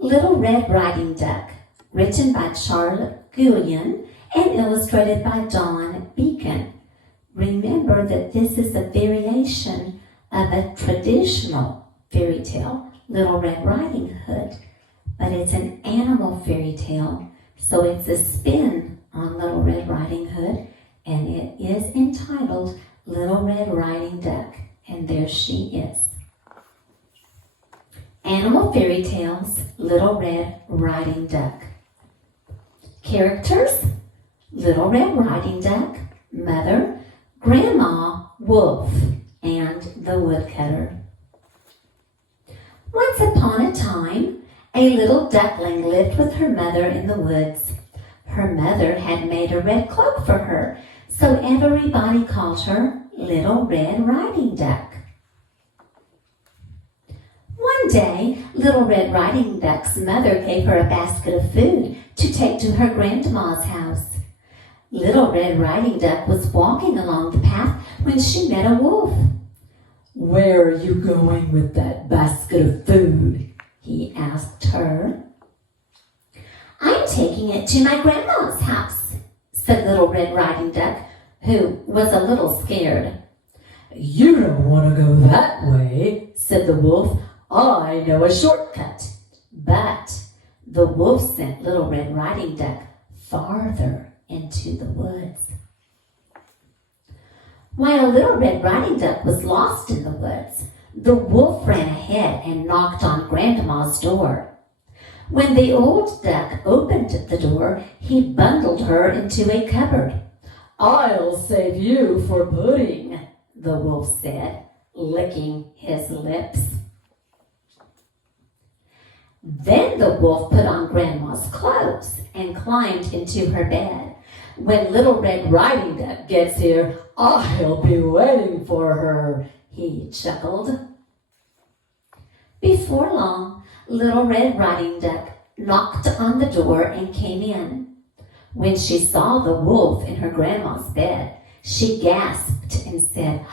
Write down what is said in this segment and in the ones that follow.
Little Red Riding Duck, written by Charlotte Guyon and illustrated by Dawn Beacon. Remember that this is a variation of a traditional fairy tale, Little Red Riding Hood, but it's an animal fairy tale, so it's a spin on Little Red Riding Hood, and it is entitled Little Red Riding Duck, and there she is. Animal Fairy Tales, Little Red Riding Duck. Characters: Little Red Riding Duck, Mother, Grandma, Wolf, and the Woodcutter. Once upon a time, a little duckling lived with her mother in the woods. Her mother had made a red cloak for her, so everybody called her Little Red Riding Duck. One day, Little Red Riding Duck's mother gave her a basket of food to take to her grandma's house. Little Red Riding Duck was walking along the path when she met a wolf. "Where are you going with that basket of food?" he asked her. "I'm taking it to my grandma's house," said Little Red Riding Duck, who was a little scared. "You don't want to go that way," said the wolf. "I know a shortcut." But the wolf sent Little Red Riding Duck farther into the woods. While Little Red Riding Duck was lost in the woods, the wolf ran ahead and knocked on Grandma's door. When the old duck opened the door, he bundled her into a cupboard. "I'll save you for pudding," the wolf said, licking his lips. Then the wolf put on Grandma's clothes and climbed into her bed. "When Little Red Riding Duck gets here, I'll be waiting for her," he chuckled. Before long, Little Red Riding Duck knocked on the door and came in. When she saw the wolf in her grandma's bed, she gasped and said,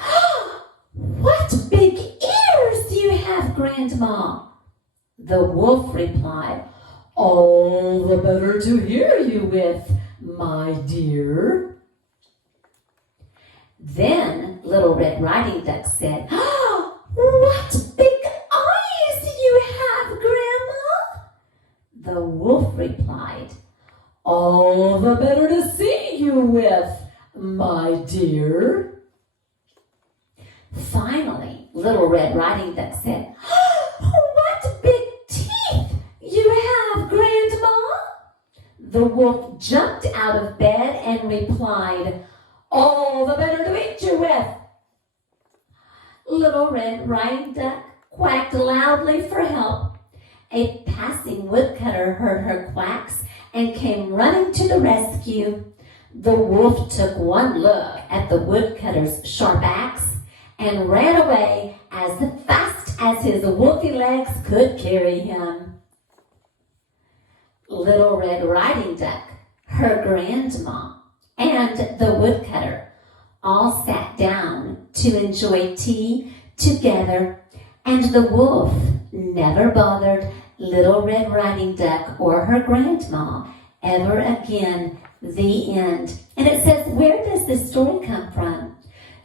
"What big ears you have, Grandma!" The wolf replied, "All the better to hear you with, my dear." Then Little Red Riding Duck said, "What big eyes you have, Grandma!" The wolf replied, "All the better to see you with, my dear." Finally, Little Red Riding Duck said, "What big teeth you have, Grandma!" The wolf jumped out of bed and replied, "All the better to eat you with." Little Red Riding Duck quacked loudly for help. A passing woodcutter heard her quacks and came running to the rescue. The wolf took one look at the woodcutter's sharp axe and ran away as fast as his wolfy legs could carry him. Little Red Riding Duck, her grandma, and the woodcutter all sat down to enjoy tea together, and the wolf never bothered Little Red Riding Duck or her grandma ever again. The end. And it says, where does this story come from?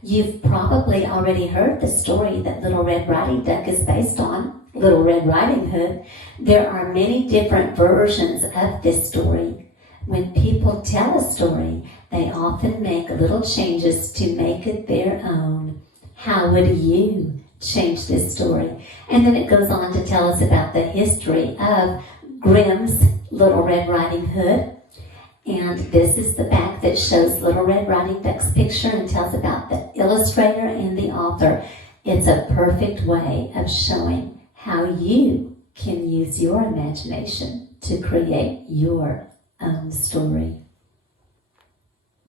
You've probably already heard the story that Little Red Riding Duck is based on, Little Red Riding Hood. There are many different versions of this story. When people tell a story, they often make little changes to make it their own. How would you change this story? And then it goes on to tell us about the history of Grimm's Little Red Riding Hood. And this is the back that shows Little Red Riding Duck's picture and tells about the illustrator and the author. It's a perfect way of showing how you can use your imagination to create your own story.